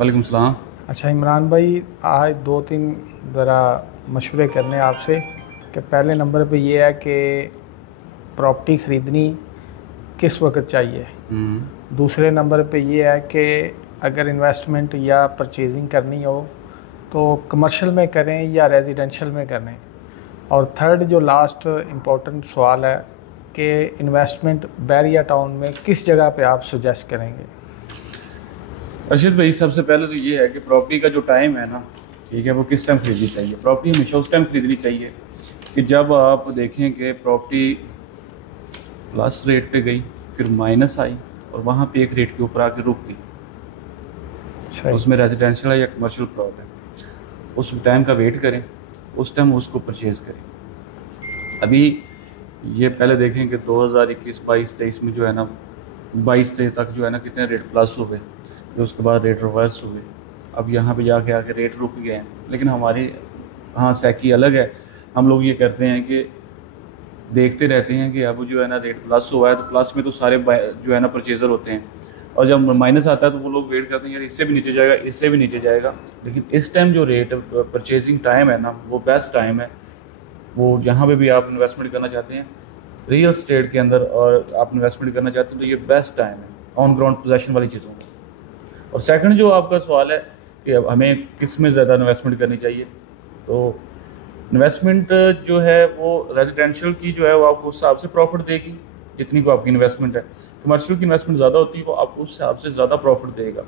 वालेकुम सलाम। अच्छा इमरान भाई, आज दो तीन ज़रा मशवरे करने आपसे कि पहले नंबर पे ये है कि प्रॉपर्टी ख़रीदनी किस वक्त चाहिए। हम्म। दूसरे नंबर पे ये है कि अगर इन्वेस्टमेंट या परचेजिंग करनी हो तो कमर्शियल में करें या रेजिडेंशियल में करें। और थर्ड जो लास्ट इम्पोर्टेंट सवाल है कि इन्वेस्टमेंट बैरिया टाउन में किस जगह पे आप सुजेस्ट करेंगे। अर्शद भाई, सबसे पहले तो ये है कि प्रॉपर्टी का जो टाइम है ना, ठीक है, वो किस टाइम खरीदनी चाहिए। प्रॉपर्टी हमेशा उस टाइम खरीदनी चाहिए कि जब आप देखें कि प्रॉपर्टी प्लस रेट पे गई, फिर माइनस आई और वहाँ पे एक रेट के ऊपर आके रुक गई। सही। उसमें रेजिडेंशियल है या कमर्शियल प्लॉट है, उस टाइम का वेट करें, उस टाइम उसको परचेज करें। अभी ये पहले देखें कि 2021, 22, 23 में जो है ना, 22-23 तक जो है ना कितने रेट प्लस हुए, फिर उसके बाद रेट रिवर्स हुए। अब यहाँ पे जाके आके रेट रुक गए हैं। लेकिन हमारी हाँ सैकी अलग है। हम लोग ये करते हैं कि देखते रहते हैं कि अब जो है ना रेट प्लस हुआ है तो प्लस में तो सारे जो है ना परचेज़र होते हैं, और जब माइनस आता है तो वो लोग वेट करते हैं यार इससे भी नीचे जाएगा, इससे भी नीचे जाएगा। लेकिन इस टाइम जो रेट परचेजिंग टाइम है ना, वो बेस्ट टाइम है। वो जहाँ पे भी आप इन्वेस्टमेंट करना चाहते हैं रियल स्टेट के अंदर, और आप इन्वेस्टमेंट करना चाहते हैं तो ये बेस्ट टाइम है ऑन ग्राउंड पोजेशन वाली चीज़ों में। और सेकंड जो आपका सवाल है कि अब हमें किस में ज़्यादा इन्वेस्टमेंट करनी चाहिए, तो इन्वेस्टमेंट जो है वो रेजिडेंशियल की जो है वो आपको उस हिसाब से प्रॉफिट देगी जितनी को आपकी इन्वेस्टमेंट है। कमर्शियल की इन्वेस्टमेंट ज़्यादा होती है, वो आपको उस हिसाब से ज़्यादा प्रॉफिट देगा।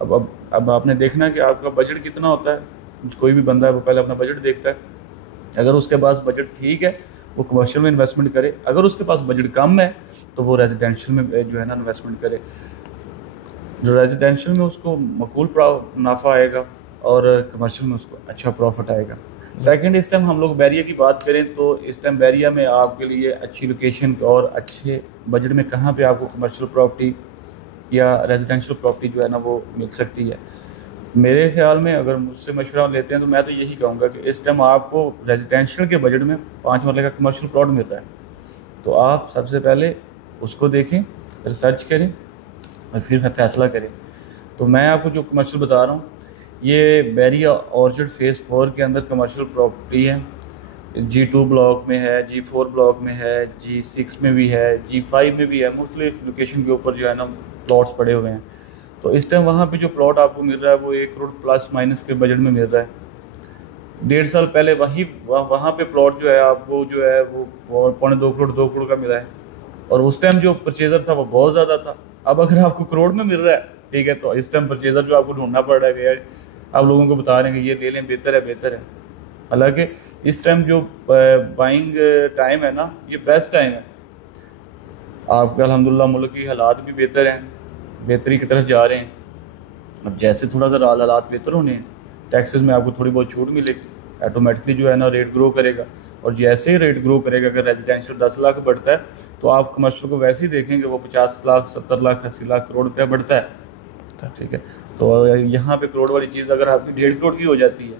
अब आपने देखना है कि आपका बजट कितना होता है। कोई भी बंदा है वो पहले अपना बजट देखता है। अगर उसके पास बजट ठीक है वो कमर्शियल में इन्वेस्टमेंट करे, अगर उसके पास बजट कम है तो वो रेजिडेंशियल में जो है ना इन्वेस्टमेंट करे। जो रेजिडेंशियल में उसको मकबूल मुनाफा आएगा और कमर्शियल में उसको अच्छा प्रॉफिट आएगा। सेकंड, इस टाइम हम लोग बैरिया की बात करें तो इस टाइम बैरिया में आपके लिए अच्छी लोकेशन और अच्छे बजट में कहाँ पे आपको कमर्शियल प्रॉपर्टी या रेजिडेंशियल प्रॉपर्टी जो है ना वो मिल सकती है। मेरे ख्याल में अगर मुझसे मशवरा लेते हैं तो मैं तो यही कहूँगा कि इस टाइम आपको रेजिडेंशियल के बजट में 5 मरले का कमर्शियल प्लॉट मिल रहा है, तो आप सबसे पहले उसको देखें, रिसर्च करें और फिर फैसला करें। तो मैं आपको जो कमर्शियल बता रहा हूँ ये बैरिया ऑर्चर्ड फेज़ 4 के अंदर कमर्शियल प्रॉपर्टी है। G2 ब्लॉक में है, G4 ब्लॉक में है, G6 में भी है, G5 में भी है। मुख्तलिफ लोकेशन के ऊपर जो है ना प्लॉट्स पड़े हुए हैं। तो इस टाइम वहाँ पे जो प्लॉट आपको मिल रहा है वो 1 करोड़ प्लस माइनस के बजट में मिल रहा है। 1.5 साल पहले वहाँ पे प्लॉट जो है आपको जो है वो 2.25 करोड़ का मिला है, और उस टाइम जो परचेज़र था वो बहुत ज़्यादा था। अब अगर आपको करोड़ में मिल रहा है, ठीक है, तो इस टाइम परचेज़र जो आपको ढूंढना पड़ रहा है कि यार आप लोगों को बता रहे हैं कि ये ले लें, बेहतर है बेहतर है। हालांकि इस टाइम जो बाइंग टाइम है ना, ये बेस्ट टाइम है। आपके अल्हम्दुलिल्लाह मुल्क की हालात भी बेहतर हैं, बेहतरी की तरफ जा रहे हैं। अब जैसे थोड़ा सा हालात बेहतर होने हैं, टैक्सेस में आपको थोड़ी बहुत छूट मिलेगी, ऑटोमेटिकली जो है ना रेट ग्रो करेगा। और जैसे ही रेट ग्रो करेगा, अगर रेजिडेंशियल 10 लाख बढ़ता है तो आप कमर्शियल को वैसे ही देखेंगे वो 50 लाख, 70 लाख, 80 लाख करोड़ रुपया बढ़ता है। ठीक है, तो यहाँ पे करोड़ वाली चीज़ अगर आपकी 1.5 करोड़ की हो जाती है,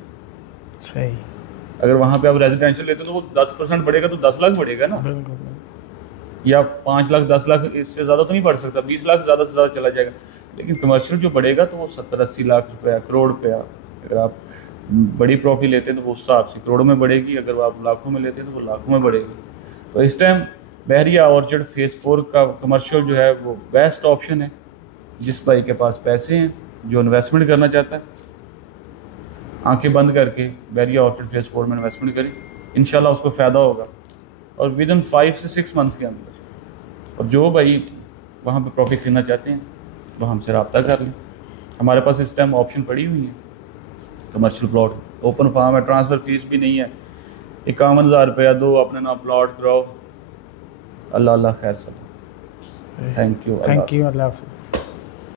सही। अगर वहाँ पे आप रेजिडेंशियल लेते हो तो वो 10% बढ़ेगा तो 10 लाख बढ़ेगा ना, बिल्कुल। या 5 लाख, 10 लाख, इससे ज़्यादा तो नहीं बढ़ सकता, 20 लाख ज़्यादा से ज़्यादा चला जाएगा। लेकिन कमर्शियल जो बढ़ेगा तो वो 70-80 लाख रुपया, करोड़ रुपया। अगर आप बड़ी प्रॉपर्टी लेते हैं तो वो उस हिसाब से करोड़ों में बढ़ेगी, अगर आप लाखों में लेते हैं तो वो लाखों में बढ़ेगी। तो इस टाइम बहरिया ऑर्चर्ड फेज़ 4 का कमर्शियल जो है वो बेस्ट ऑप्शन है। जिस भाई के पास पैसे हैं, जो इन्वेस्टमेंट करना चाहता है, आंखें बंद करके बहरिया ऑर्चर्ड फेज़ 4 में इन्वेस्टमेंट करें, इंशाल्लाह उसको फ़ायदा होगा और विद इन 5 से 6 मंथ के अंदर। और जो भाई वहाँ पे प्रॉपर्टी खरीदना चाहते हैं वो हमसे रब्ता कर लें। हमारे पास इस टाइम ऑप्शन पड़ी हुई है, कमर्शियल प्लॉट, ओपन फार्म है, ट्रांसफ़र फीस भी नहीं है, 51,000 रुपया दो, अपने नाम प्लॉट कराओ। अल्लाह अल्लाह खैर सब। Thank you. Thank you. अल्लाह हाफ़िज़।